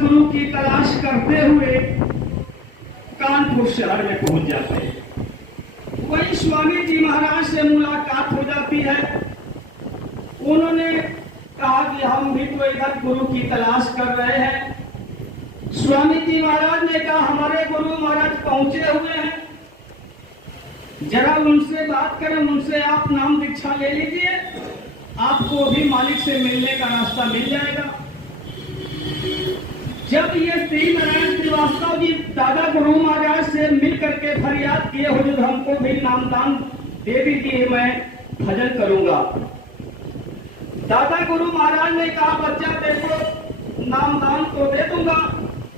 गुरु की तलाश करते हुए कानपुर शहर में पहुंच जाते हैं। वही स्वामी जी महाराज से मुलाकात हो जाती है। उन्होंने कहा कि हम भी तो इधर गुरु की तलाश कर रहे हैं। स्वामी जी महाराज ने कहा हमारे गुरु महाराज पहुंचे हुए हैं, जरा उनसे बात करें, उनसे आप नाम दीक्षा ले लीजिए, आपको भी मालिक से मिलने का रास्ता मिल जाएगा। जब ये श्री नारायण श्रीवास्तव जी दादा गुरु महाराज से मिल करके फरियाद किए, हुजूर हमको भी नामदान दे दीजिए, मैं भजन करूंगा। दादा गुरु महाराज ने कहा बच्चा देखो नामदान तो दे दूंगा,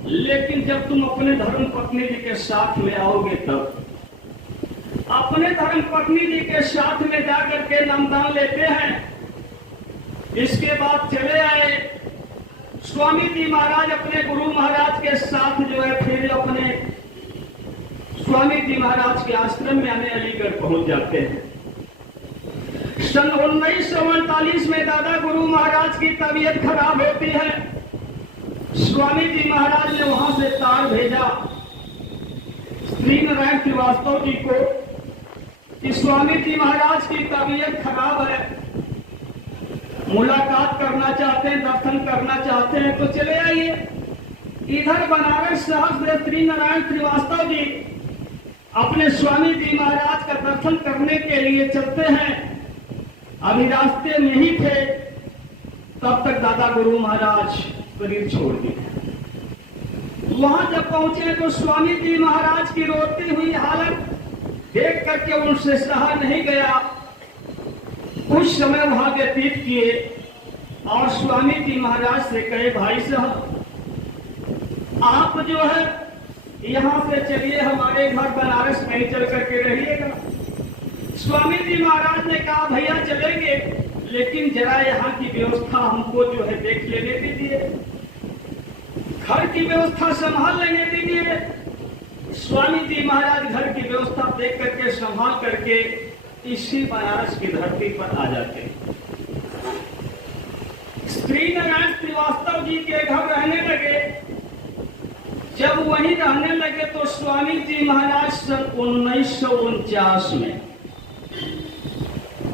लेकिन जब तुम अपने धर्म पत्नी जी के साथ में आओगे तब। अपने धर्म पत्नी जी के साथ में जाकर के नामदान लेते हैं। इसके बाद चले आए स्वामी जी महाराज अपने गुरु महाराज के साथ जो है फिर अपने स्वामी जी महाराज के आश्रम में आने अलीगढ़ पहुंच जाते हैं। सन 1948 में दादा गुरु महाराज की तबीयत खराब होती है। स्वामी जी महाराज ने वहां से तार भेजा श्री नारायण श्रीवास्तव जी को कि स्वामी जी महाराज की तबीयत खराब है, मुलाकात करना चाहते हैं, दर्शन करना चाहते हैं तो चले आइए। इधर बनारस शहर से श्री नारायण श्रीवास्तव जी अपने स्वामी जी महाराज का दर्शन करने के लिए चलते हैं। अभी रास्ते में ही थे तब तक दादा गुरु महाराज शरीर छोड़ दिए। वहां जब पहुंचे तो स्वामी जी महाराज की रोती हुई हालत देख करके उनसे सहा नहीं गया। कुछ समय वहां व्यतीत किए और स्वामी जी महाराज से कहे भाई साहब आप जो है यहाँ से चलिए, हमारे घर बनारस में ही चल करके रहिएगा। स्वामी जी महाराज ने कहा भैया चलेंगे, लेकिन जरा यहाँ की व्यवस्था हमको जो है देख लेने दीजिए, घर की व्यवस्था संभाल लेने दीजिए। स्वामी जी महाराज घर की व्यवस्था देख करके संभाल करके इसी बनारस की धरती पर आ जाते हैं। श्री नारायण श्रीवास्तव जी के घर रहने लगे। जब वहीं रहने लगे तो स्वामी जी महाराज सन 1949 में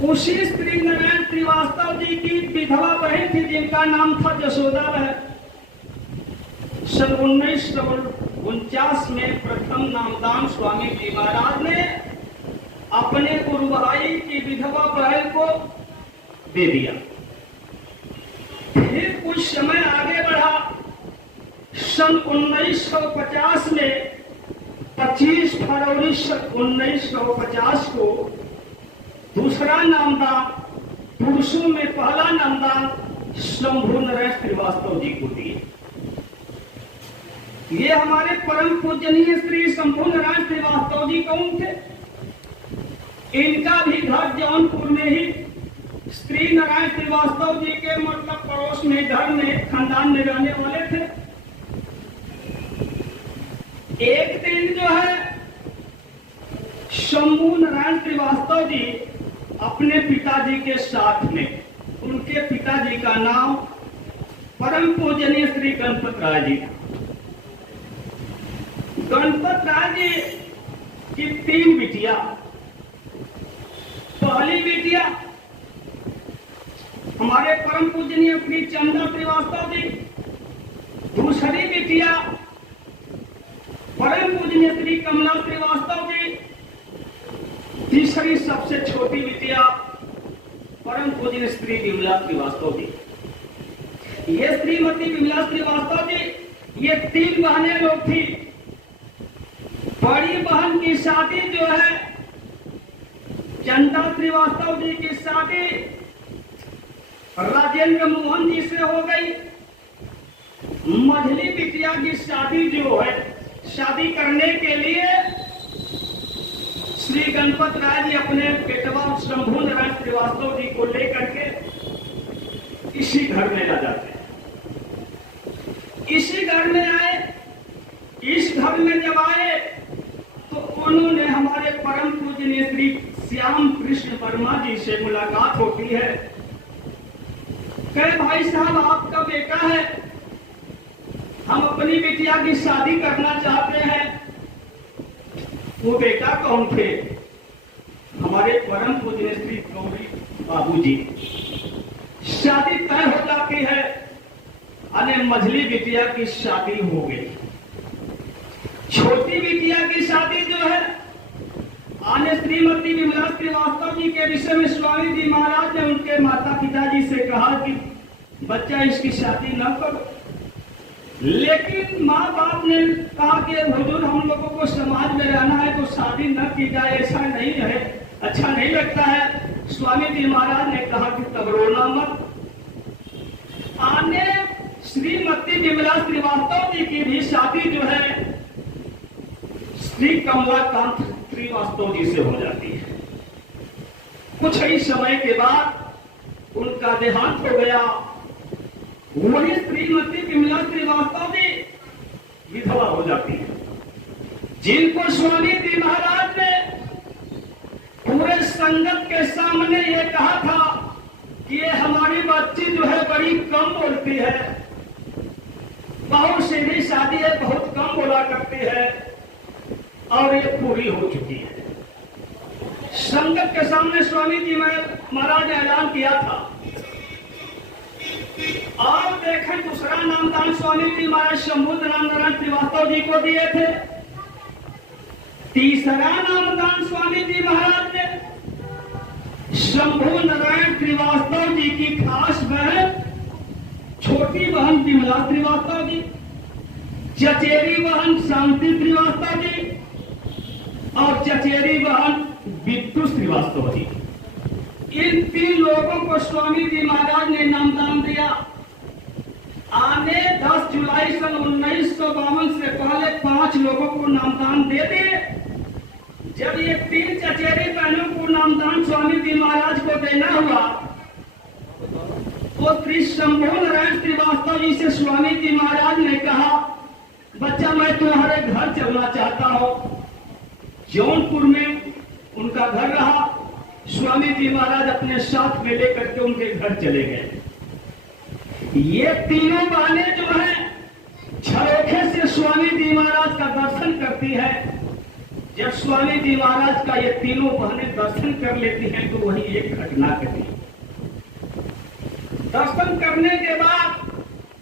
उसी श्री नारायण श्रीवास्तव जी की विधवा बहन थी जिनका नाम था जसोदा है। सन 1949 में प्रथम नामदान स्वामी जी महाराज ने अपने गुरु भाई की विधवा बहन को दे दिया। फिर कुछ समय आगे बढ़ा। सन 1950 में 25 फरवरी 1950 को दूसरा नामदान, पुरुषों में पहला नामदान शंभू नारायण श्रीवास्तव जी को दिए। ये हमारे परम पूजनीय श्री शंभू नारायण श्रीवास्तव जी कौन थे? इनका भी घर जौनपुर में ही श्री नारायण श्रीवास्तव जी के मतलब पड़ोस में घर में खानदान में रहने वाले थे। एक दिन जो है शंभू नारायण श्रीवास्तव जी अपने पिताजी के साथ में, उनके पिताजी का नाम परम पूजनीय श्री गणपत राय जी था। गणपत राय जी की 3 बिटिया। पहली बिटिया हमारे परम पूजनीय श्री चंद्र श्रीवास्तव जी, दूसरी बिटिया परम पूजनीय श्री कमला श्रीवास्तव जी, तीसरी सबसे छोटी बिटिया परम पूजनीय श्री विमला श्रीवास्तव जी। ये श्रीमती विमला श्रीवास्तव जी ये 3 बहनें लोग थी। बड़ी बहन की शादी जो है चंदा श्रीवास्तव जी की शादी राजेंद्र मोहन जी से हो गई। मझली बिटिया की शादी जो है, शादी करने के लिए श्री गणपत राय जी अपने बेटवा शंभू नारायण श्रीवास्तव जी को लेकर के इसी घर में आ जाते हैं। इसी घर में आए। इस घर में जब आए तो उन्होंने हमारे परम पूजनीय श्री श्याम कृष्ण वर्मा जी से मुलाकात होती है। कहे भाई साहब आपका बेटा है, हम अपनी बिटिया की शादी करना चाहते हैं। वो बेटा कौन थे? हमारे परम पूज्य श्री गौरी बाबूजी। शादी तय हो जाती है, अने मझली बिटिया की शादी हो गई। छोटी बिटिया की शादी जो है आने श्रीमती विमला श्रीवास्तव जी के विषय में स्वामी जी महाराज ने उनके माता पिताजी से कहा कि बच्चा इसकी शादी न करो, लेकिन माँ बाप ने कहा कि हुजूर हम लोगों को समाज में रहना है तो शादी न की जाए, ऐसा नहीं है, अच्छा नहीं लगता है। स्वामी जी महाराज ने कहा कि तब रोना मत। आने श्रीमती विमला श्रीवास्तव जी की भी शादी जो है श्री कमलाकांत श्रीवास्तव जी से हो जाती है। कुछ ही समय के बाद उनका देहांत हो गया। वही श्रीमती विमला श्रीवास्तव जी विधवा हो जाती है, जिनको स्वामी जी महाराज ने पूरे संगत के सामने ये कहा था कि ये हमारी बच्ची जो है बड़ी कम बोलती है, बहुत सीधी शादी है, बहुत कम बोला करती है, और ये पूरी हो चुकी है। संगत के सामने स्वामी जी महाराज ने ऐलान किया था। और देखें दूसरा नामदान स्वामी जी महाराज शंभू नारायण श्रीवास्तव जी को दिए थे। तीसरा नामदान स्वामी जी महाराज ने शंभू नारायण श्रीवास्तव जी की खास बहन छोटी बहन विमला श्रीवास्तव जी, चचेरी बहन शांति श्रीवास्तव जी और चचेरी बहन बिट्टू श्रीवास्तव जी, इन 3 लोगों को स्वामी जी महाराज ने नामदान दिया। आने 10 जुलाई सन 1952 से पहले 5 लोगों को नामदान दे दिए। जब ये 3 चचेरी बहनों को नामदान स्वामी जी महाराज को देना हुआ तो श्री शंभू नारायण श्रीवास्तव जी से स्वामी जी महाराज ने कहा, बच्चा मैं तुम्हारे घर चलना चाहता हूं। जौनपुर में उनका घर रहा। स्वामी जी महाराज अपने साथ में लेकर के उनके घर चले गए। ये तीनों बहनें जो हैं झरोखे से स्वामी जी महाराज का दर्शन करती है। जब स्वामी जी महाराज का ये तीनों बहनें दर्शन कर लेती हैं तो वही एक घटना घटी। दर्शन करने के बाद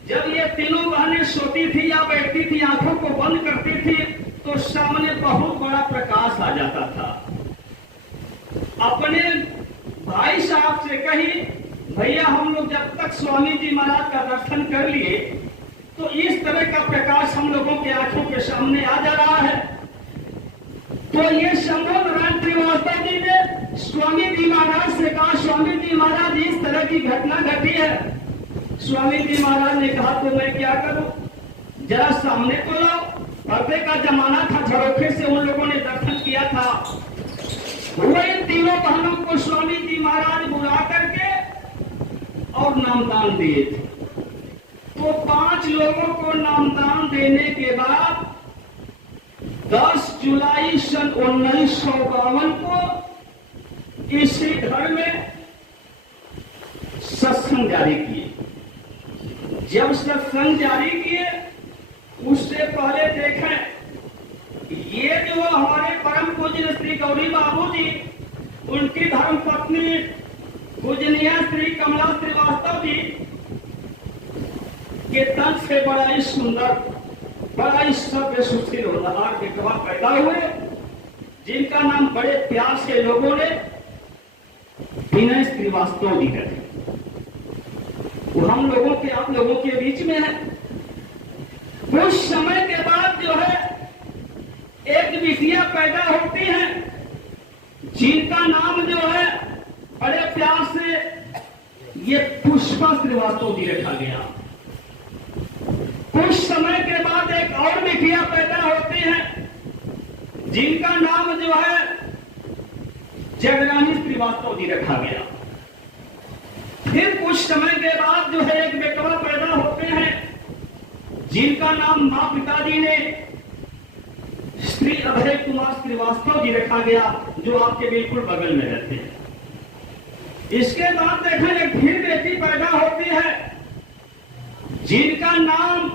जब ये तीनों बहनें सोती थी या बैठती थी, आंखों को बंद करती थी, तो सामने बहुत बड़ा प्रकाश आ जाता था। अपने भाई साहब से कही, भैया हम लोग जब तक स्वामी जी महाराज का दर्शन कर लिए तो इस तरह का प्रकाश हम लोगों के आंखों के सामने आ जा रहा है। तो ये शंभू नारायण श्रीवास्तव जी ने स्वामी जी महाराज से कहा, स्वामी जी महाराज इस तरह की घटना घटी है। स्वामी जी महाराज ने कहा तो मैं क्या करूं, जरा सामने तो लाओ। पर्दे का जमाना था, झरोखे से उन लोगों ने दर्शन किया था। वही तीनों बहनों को स्वामी जी महाराज बुला करके और नामदान दिए थे। तो 5 लोगों को नामदान देने के बाद 10 जुलाई सन 1952 को इसी घर में सत्संग जारी किए। जब सत्संग जारी किए उससे पहले देखें, ये जो हमारे परम पूज्य श्री गौरी बाबूजी, उनकी धर्म पत्नी पूजनीय श्री कमला श्रीवास्तव जी के तन से बड़ा ही सुंदर, बड़ा ही सभ्य सुशील होनहार विधवा पैदा हुए, जिनका नाम बड़े प्यार से लोगों ने विनय श्रीवास्तव जी रखे। वो हम लोगों के, आप लोगों के बीच में है। कुछ समय के बाद जो है एक बिटिया पैदा होती है, जिनका नाम जो है बड़े प्यार से ये पुष्पा श्रीवास्तव जी रखा गया। कुछ समय के बाद एक और बिटिया पैदा होती है, जिनका नाम जो है जगरानी श्रीवास्तव जी रखा गया। फिर कुछ समय के बाद जो है एक बेटवा पैदा होते हैं, जिनका नाम मां पिताजी ने श्री अभय कुमार श्रीवास्तव जी रखा गया, जो आपके बिल्कुल बगल में रहते हैं। इसके बाद देखा एक फिर बेटी पैदा होती है, जिनका नाम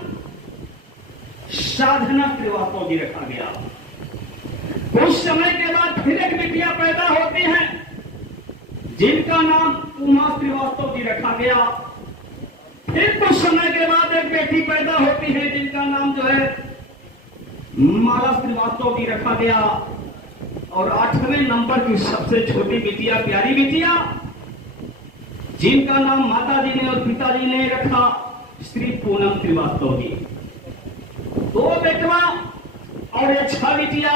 साधना श्रीवास्तव जी रखा गया। कुछ समय के बाद फिर एक बिटिया पैदा होती है जिनका नाम उमा श्रीवास्तव जी रखा गया। फिर कुछ समय के बाद एक बेटी पैदा होती है जिनका नाम जो है माला श्रीवास्तव जी रखा गया। और 8वें नंबर की सबसे छोटी बिटिया, प्यारी बिटिया, जिनका नाम माता जी ने और पिताजी ने रखा श्री पूनम श्रीवास्तव जी। 2 बेटवा और एक 6 बिटिया।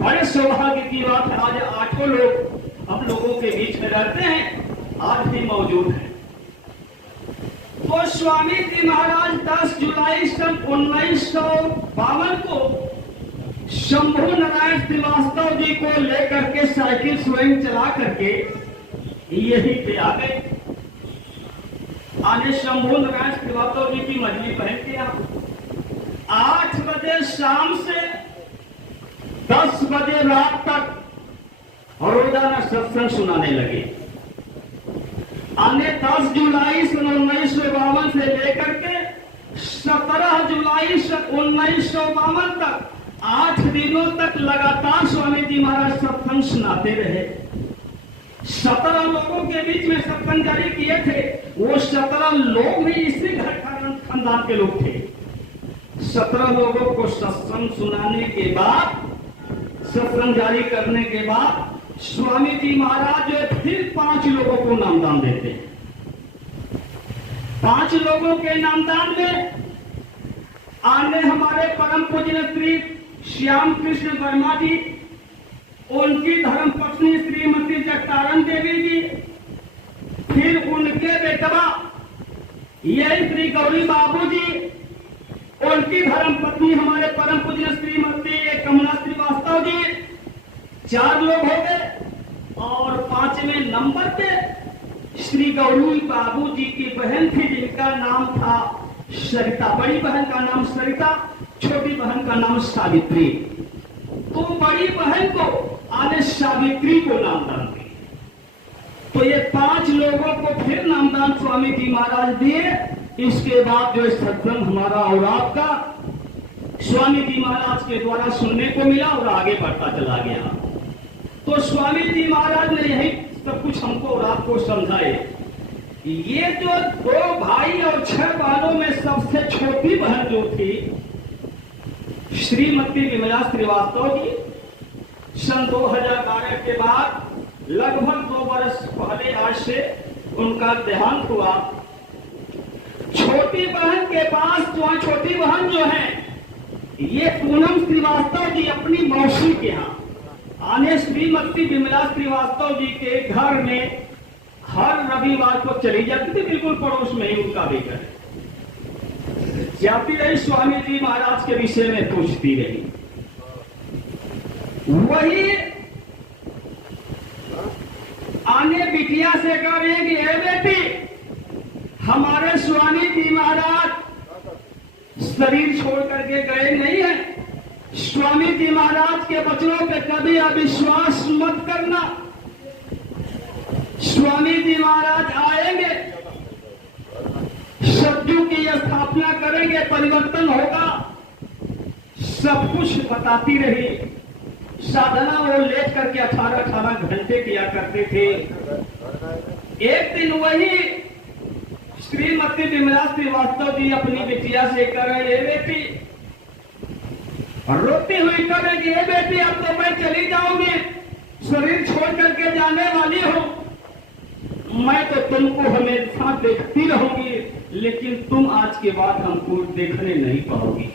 बड़े सौभाग्य की बात है, आज 8 लोग हम लोगों के बीच में रहते हैं, आज भी मौजूद हैं। तो स्वामी जी महाराज 10 जुलाई सन 1952 को शंभू नारायण श्रीवास्तव जी को लेकर के साइकिल स्वयं चला करके यही पे आ गए। आने शंभू नारायण श्रीवास्तव जी की मजली बहन के यहाँ 8 बजे शाम से 10 बजे रात तक रोजाना सत्संग सुनाने लगे। आने 10 जुलाई सन 1952 से लेकर के 17 जुलाई सन 1952 तक 8 दिनों तक लगातार स्वामी जी महाराज सत्संग सुनाते रहे। 17 लोगों के बीच में सत्संग जारी किए थे। वो 17 लोग भी इसी घर खानदान के लोग थे। 17 लोगों को सत्संग सुनाने के बाद, सत्संग जारी करने के बाद स्वामी जी महाराज जो फिर 5 लोगों को नामदान देते हैं। 5 लोगों के नामदान में आने हमारे परम पूज्य श्री श्याम कृष्ण वर्मा जी, उनकी धर्म पत्नी श्रीमती जगतारण देवी जी, फिर उनके बेटवा यही श्री गौरी बाबू जी, उनकी धर्म पत्नी हमारे परम पूज्य श्रीमती कमला श्रीवास्तव जी। 4 लोग हो गए। और 5वें नंबर पे श्री गौरी बाबू जी की बहन थी जिनका नाम था सरिता। बड़ी बहन का नाम सरिता, छोटी बहन का नाम सावित्री। तो बड़ी बहन को आने सावित्री को नामदान दिए। तो ये 5 लोगों को फिर नामदान स्वामी जी महाराज दिए। इसके बाद जो सत्संग हमारा और आपका स्वामी जी महाराज के द्वारा सुनने को मिला और आगे बढ़ता चला गया। तो स्वामी जी महाराज ने यही सब कुछ हमको और आपको समझाए। ये जो 2 भाई और 6 बहनों में सबसे छोटी बहन जो थी श्रीमती विमला श्रीवास्तव जी, सन 2012 के बाद लगभग 2 वर्ष पहले आज से उनका देहांत हुआ। छोटी बहन के पास छोटी बहन जो है ये पूनम श्रीवास्तव जी अपनी मौसी के यहाँ आने श्रीमती विमला श्रीवास्तव जी के घर में हर रविवार को चली जाती थी। बिल्कुल पड़ोस में ही उनका भी घर जाती रही, स्वामी जी महाराज के विषय में पूछती रही। वही आने बिटिया से कह रही है कि हे बेटी, हमारे स्वामी जी महाराज शरीर छोड़ करके गए नहीं है। स्वामी जी महाराज के वचनों पे कभी अविश्वास मत करना। स्वामी जी महाराज आएंगे, सतयुग की स्थापना करेंगे, परिवर्तन होगा, सब कुछ बताती रही। साधना वो लेट करके 18 घंटे किया करते थे। एक दिन वही श्रीमती विमला श्रीवास्तव जी अपनी बिटिया से कह रहे, बेटी, रोती हुई कहेगी, हे बेटी, अब तो मैं चली जाऊंगी, शरीर छोड़ करके जाने वाली हूं। मैं तो तुमको हमेशा देखती रहूंगी, लेकिन तुम आज के बाद हमको देखने नहीं पाओगी।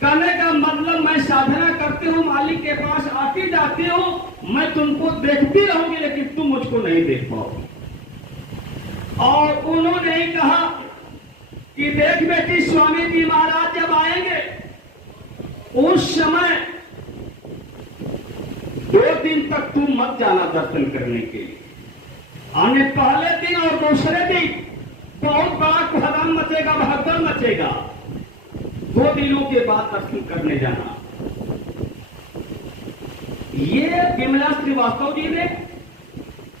कहने का मतलब मैं साधना करती हूँ, मालिक के पास आती जाती हूँ, मैं तुमको देखती रहूंगी, लेकिन तुम मुझको नहीं देख पाओगी। और उन्होंने ही कहा कि देख बेटी, स्वामी जी महाराज जब आएंगे उस समय 2 दिन तक तुम मत जाना दर्शन करने के लिए। आने पहले दिन और दूसरे दिन बहुत बड़ा कोहराम मचेगा, भगदड़ मचेगा। 2 दिनों के बाद दर्शन करने जाना। ये विमला श्रीवास्तव जी ने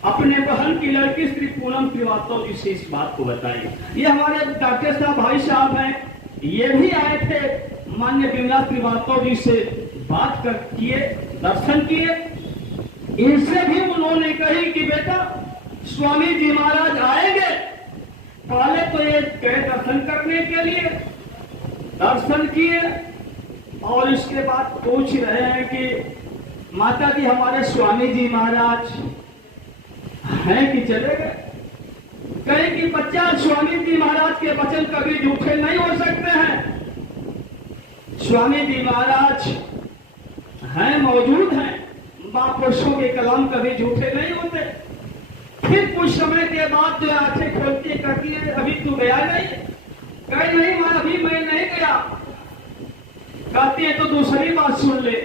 अपने बहन की लड़की श्री पूनम श्रीवास्तव जी से इस बात को बताई। ये हमारे डॉक्टर साहब भाई साहब हैं, ये भी आए थे मान्य विमला श्रीवास्तव जी से बात कर किए, दर्शन किए। इनसे भी उन्होंने कही कि बेटा स्वामी जी महाराज आएंगे, पहले तो ये गए दर्शन करने के लिए, दर्शन किए और इसके बाद पूछ रहे हैं कि माता जी हमारे स्वामी जी महाराज हैं कि चले गए? कहे कि बच्चा स्वामी जी महाराज के वचन कभी झूठे नहीं हो सकते हैं। स्वामी जी महाराज हैं, मौजूद हैं, महापुरुषों के कलाम कभी झूठे नहीं होते। फिर कुछ समय के बाद जो आंखें खोलती कहती है अभी तू गया नहीं? कहे नहीं मां, अभी मैं नहीं गया। कहती है तो दूसरी बात सुन ले,